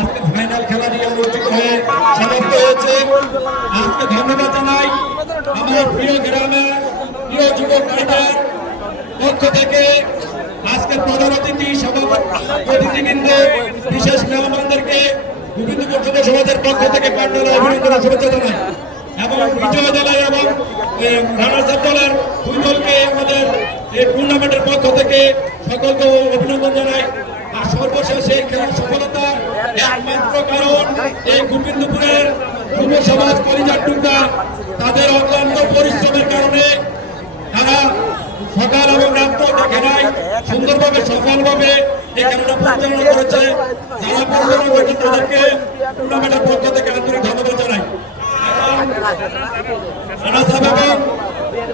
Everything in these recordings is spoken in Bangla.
আজকে ফাইনাল খেলা দিয়ে অনুষ্ঠিত হয়ে সমাপ্ত হয়েছে। আজকে ধন্যবাদ জানাই আমার প্রিয় গ্রামের প্রিয় যুবক ভাইদের পক্ষ থেকে আজকের প্রধান অতিথি অতিথিবৃন্দ বিশেষ মেহমানদেরকে গোবিন্দপুর যুব সমাজের পক্ষ থেকে প্যান্ডেল অভিনন্দন শুভেচ্ছা জানাই এবং বিজয় জানাই এবং রানার্স আপ দলের দুই দলকে আমাদের এই টুর্নামেন্টের পক্ষ থেকে সকলকে অভিনন্দন জানাই। আর সর্বশেষ এই খেলার সফলতা একমাত্র কারণ এই গোবিন্দপুরের যুব সমাজ কলিজার টুকরা তাদের অক্লান্ত পরিশ্রমের কারণে তারা সকাল এবং রাত্র দেখে নাই সুন্দরভাবে সফলভাবে এই খেলাটা পরিচালনা করেছে। যারা পরিচালনা করেছে তাদেরকে টুর্নামেন্টের পক্ষ থেকে আন্তরিক ধন্যবাদ জানাই।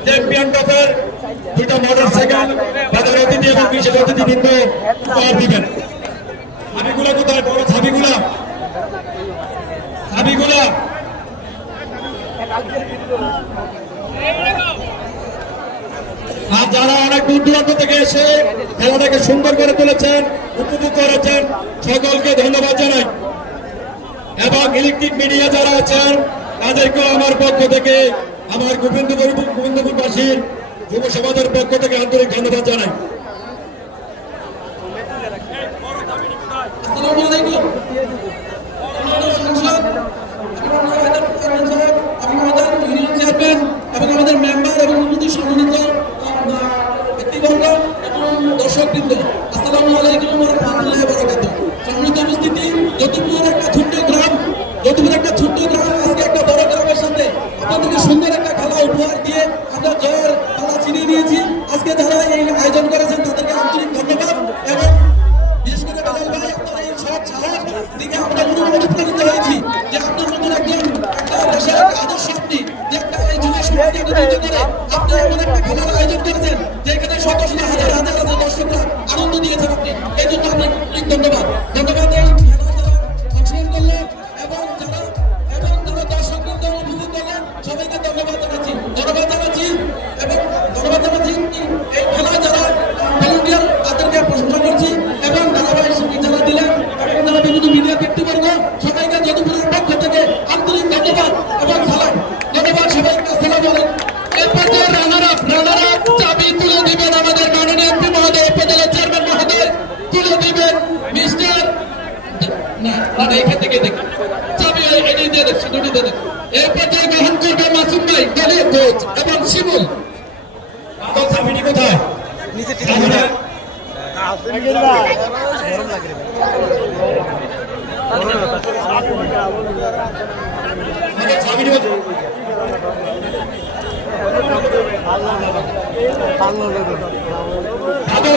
চ্যাম্পিয়ন ট্রফির দুইটা মোটরসাইকেল তাদের অতিথি এবং বিশেষ অতিথিবৃন্দ উপহার দিবেন। ছাবিগুলা কোথায়? বড় ছাবিগুলা আর যারা অনেক দূর দূরান্ত থেকে এসে খেলাটাকে সুন্দর করে তুলেছেন, উপভোগ করেছেন, সকলকে ধন্যবাদ জানাই এবং ইলেকট্রিক মিডিয়া যারা আছেন তাদেরকেও আমার পক্ষ থেকে আমার গোবিন্দপুরবাসীর যুব সমাজের পক্ষ থেকে আন্তরিক ধন্যবাদ জানাই। আসসালামু আলাইকুম। আমাদের ইউনিয়ন চেয়ারম্যান এবং আমাদের মেম্বার এবং সম্মানিত ব্যক্তিবর্গ এবং দর্শকবৃন্দ, আসসালামু আলাইকুম ওয়া রাহমাতুল্লাহি ওয়া বারাকাতুহু। সম্মানিত উপস্থিতি, যদুপুর একটা ছোট্ট গ্রাম আজকে একটা বড় গ্রামের সাথে আপনাদেরকে সুন্দর একটা খেলা উপহার দিয়ে আমরা জয়ের খেলা ছিনিয়ে নিয়েছি। আজকে যারা এই আয়োজন করেছেন তাদেরকে আন্তরিক ধন্যবাদ এবং বিশেষ করে বেলাল ভাই আপনার এই সৎ সাহস দিকে আমরা অনুপ্রাণিত হয়েছি যে আপনার মতন একজন একটা দেশের আদর্শ আপনি যে একটা এই যুব সমাজকে একত্রিত করে আপনি এমন একটা খেলার আয়োজন করেছেন যেখানে শত শত হাজার হাজার দর্শকরা আনন্দ দিয়েছেন আপনি, এই জন্য আপনাকে অনেক ধন্যবাদ। এই খেলা যারা অংশগ্রহণ করলেন এবং যারা দর্শকবৃন্দ উপভোগ করলেন সবাইকে ধন্যবাদ জানাচ্ছি এবং ধন্যবাদ জানাচ্ছি এই খেলা যারা ভলেন্টিয়ার তাদেরকে প্রশংসা করছি এবং ধারাবাহিক যারা দিলেন এবং যারা বিভিন্ন মিডিয়া ব্যক্তিবর্গ সবাইকে যদুপুরের পক্ষ থেকে আন্তরিক ধন্যবাদ এবং সালাম। ধন্যবাদ সবাইকে, আসসালামু আলাইকুম। এরপর যে রানার আপ চাবি তুলে দিবেন আমাদের মাননীয় এমপি মহোদয়, উপজেলা চেয়ারম্যান মহোদয় তুলে দিবেন মিস্টার এখান থেকে দেখি চাবি এগিয়ে দিয়ে দেখছি দুটি দিয়ে দেখি। এরপর যে গ্রহণ করবে মাসুম ভাই দলীয় কোচ এবং শিমুল। চাবিটি কোথায়?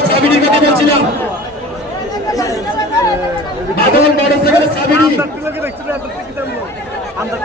চাবিটি কথা বলছিলাম বাদল মোটরসাইকেলের চাবিটি আমরা